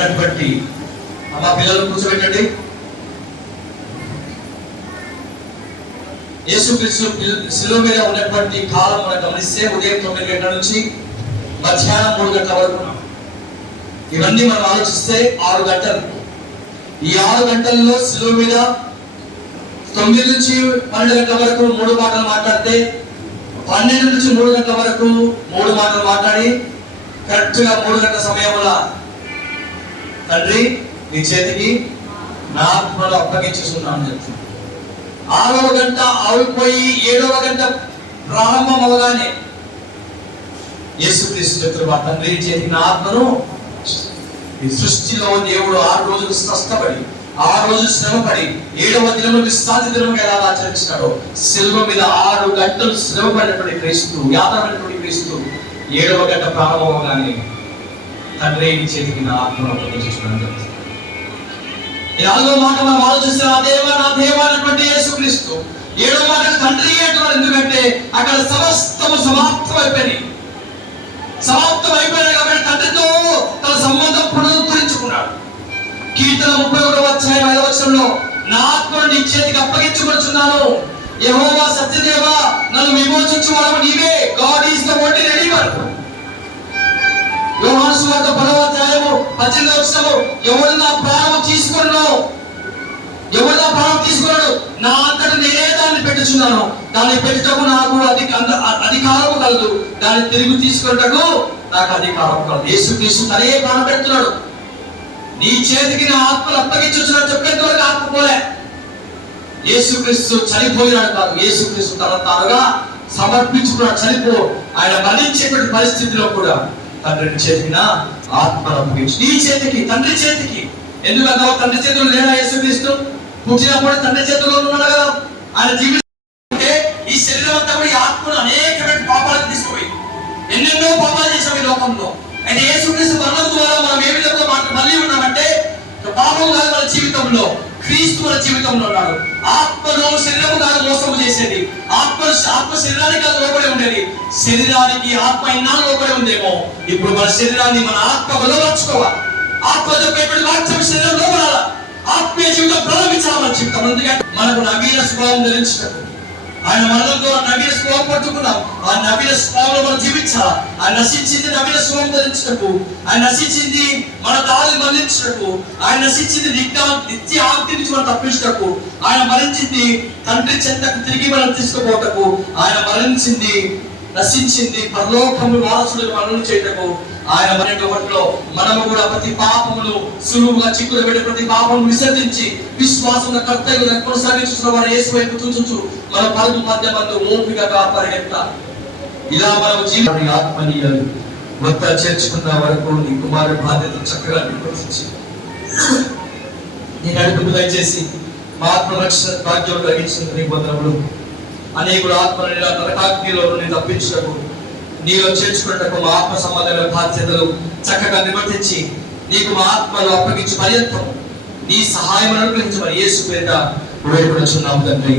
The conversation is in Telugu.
దాన్ని బట్టి. మా పిల్లలు కూర్చోబెట్టండి. యేసుక్రీస్తు శిలువ మీద ఉన్నటువంటి కాలం మనం గమనిస్తే ఉదయం తొమ్మిది గంటల నుంచి మధ్యాహ్నం మూడు గంటల వరకు ఇవన్నీ మనం ఆలోచిస్తే ఆరు గంటలు. ఈ ఆరు గంటల్లో శిలువ మీద తొమ్మిది నుంచి పన్నెండు గంటల వరకు మూడు మాటలు మాట్లాడితే పన్నెండు నుంచి మూడు గంటల వరకు మూడు మాటలు మాట్లాడి కరెక్ట్గా మూడు గంటల సమయంలో తండ్రి నీ చేతికి నా ఆత్మలు అప్పగించుకున్నాను చెప్తుంది. ఆరవ గంట ఆవిపోయి ఏడవ గంట ప్రారంభం అవగానే యేసుక్రీస్తు క్రీస్తు మా తండ్రి చేతికి నా ఆత్మను ఈ సృష్టిలో దేవుడు ఆరు రోజులు కష్టపడి ఆ రోజు శ్రమపడి ఏడవ దినము విశ్రాంతి దినముగా ఎలా ఆచరించినాడో శిల్వ మీద ఆరు గంటలు శ్రమపడినటువంటి క్రీస్తు యాదమైనటువంటి క్రీస్తు ఏడవ గంట ప్రారంభమవగానే తండ్రి నీ చేతికి నా ఆత్మను అప్పగించుకోవడం జరుగుతుంది. నాలుగో మాట మనం ఆలోచిస్తే ఆ దేవ నా దేవ అన్నటువంటి యేసుక్రీస్తు ఏడో మాట తండ్రి అంటున్నారు. ఎందుకంటే అక్కడ సమస్తము సమాప్తం అయిపోయినాయి సమాప్తం అయిపోయినాయి కాబట్టి తండ్రితో తన సంబంధం పునరుద్ధరించుకున్నాడు. కీర్తన ముప్పై ఒకటో వచ్చాయి ఐదవ వచనంలో నా ఆత్మను నీ చేతికి అప్పగించుకొచ్చున్నాను యెహోవా సత్యదేవ నన్ను విమోచించు వాడు నీవే. God is the only redeemer యోహాను వార్త పదవ అధ్యాయము పద్దెనిమిదవ వచనము ఎవరు నా ప్రాణం తీసుకున్నావు ఎవరు నా ప్రాణం తీసుకున్నాడు నా అంతట నేనే దాన్ని పెట్టుచున్నాను. దాన్ని పెట్టుటకు నాకు అధిక అధికారము కలదు. దాన్ని తిరిగి తీసుకున్నట్టు నాకు అధికారం కలదు. యేసు తీసు తనే ప్రాణం పెడుతున్నాడు. నీ చేతికి నా ఆత్మలు అప్పగించున్నాడు చెప్పేంత వరకు ఆత్మ పోలే. యేసుక్రీస్తు చనిపోయినాడు కాదు. యేసుక్రీస్తు తన తానుగా సమర్పించుకున్నాడు చనిపో ఆయన మరణించేటువంటి పరిస్థితిలో కూడా తండ్రిని చేతికి ఆత్మ ఆత్మను నీ చేతికి తండ్రి చేతికి. ఎందుకంటే తండ్రి చేతులు లేదా యేసుక్రీస్తు. పుట్టినప్పుడు తండ్రి చేతుల్లో ఉన్నాడు కదా. ఆయన జీవితం ఈ శరీరం అంతా కూడా ఈ ఆత్మను అనేకమైన పాపాలకు తీసుకుపోయి ఎన్నెన్నో పాపాలు చేసాం ఈ లోకంలో. అయితే యేసుక్రీస్తు మరణం ద్వారా మనం ఏ విధంగా మాట- మళ్ళీ ఉన్నామంటే పాపం కాదు మన జీవితంలో క్రీస్తు మన జీవితంలో ఉన్నాడు. ఆత్మను శరీరము కాదు మోసము చేసేది. ఆత్మ ఆత్మ శరీరానికి అది లోపడే ఉండేది. శరీరానికి ఆత్మ ఇన్నా లోపడే ఉందేమో? ఇప్పుడు మన శరీరాన్ని మన ఆత్మ బలపరచుకోవాలి ఆత్మ చెప్పేటువంటి వాక్యం శరీరం లోపడాల ఆత్మీయ జీవితం ప్రారంభించాలి మన జీవితం ఎందుకంటే మనకు నవీన స్వభావం ధరించటం. ఆయన మరణం ద్వారా నవీన స్వభావం పట్టుకున్నాం. ఆ నవీన స్వభావంలో మనం జీవించాలి? ఆయన నశించింది నవీన స్వభావం ధరించటకు ఆయన నశించింది మన దారి మరణించటకు ఆయన నశించింది నిత్య నిత్య ఆక్తి నుంచి మనం తప్పించటకు ఆయన మరణించింది తండ్రి చెంతకు తిరిగి మనం తీసుకుపోటకు ఆయన మరణించింది నశించింది. పరలోకము వారసుడు మనల్ని చేయటకు ఆయన మరణి మనము కూడా ప్రతి పాపమును సులువుగా చిక్కులు పెట్టి ప్రతి పాపమును విసర్జించి విశ్వాసం కర్తవ్యం కొనసాగించుతున్న వారు యేసు వైపు చూచుచు మన పరుగు మధ్య మందు ఓపికగా పరిగెత్త ఇలా మనం జీవితం ఆత్మనీయాలు వద్ద చేర్చుకున్న వరకు నీ కుమారు బాధ్యత చక్కగా నిర్వర్తించి. నీ నడుపు దయచేసి మా ఆత్మరక్షణ భాగ్యం కలిగించిన నీ వందనములు. అనేకుడు ఆత్మని నరకాగ్నిలో నుండి తప్పించటకు నీలో చేర్చుకున్నటకు మా ఆత్మ సంబంధమైన బాధ్యతలు చక్కగా నిర్వర్తించి నీకు మా ఆత్మను అప్పగించి పర్యంతం నీ సహాయం అనుగ్రహించమని యేసు పేరిట వేడుకొనుచున్నాము తండ్రి.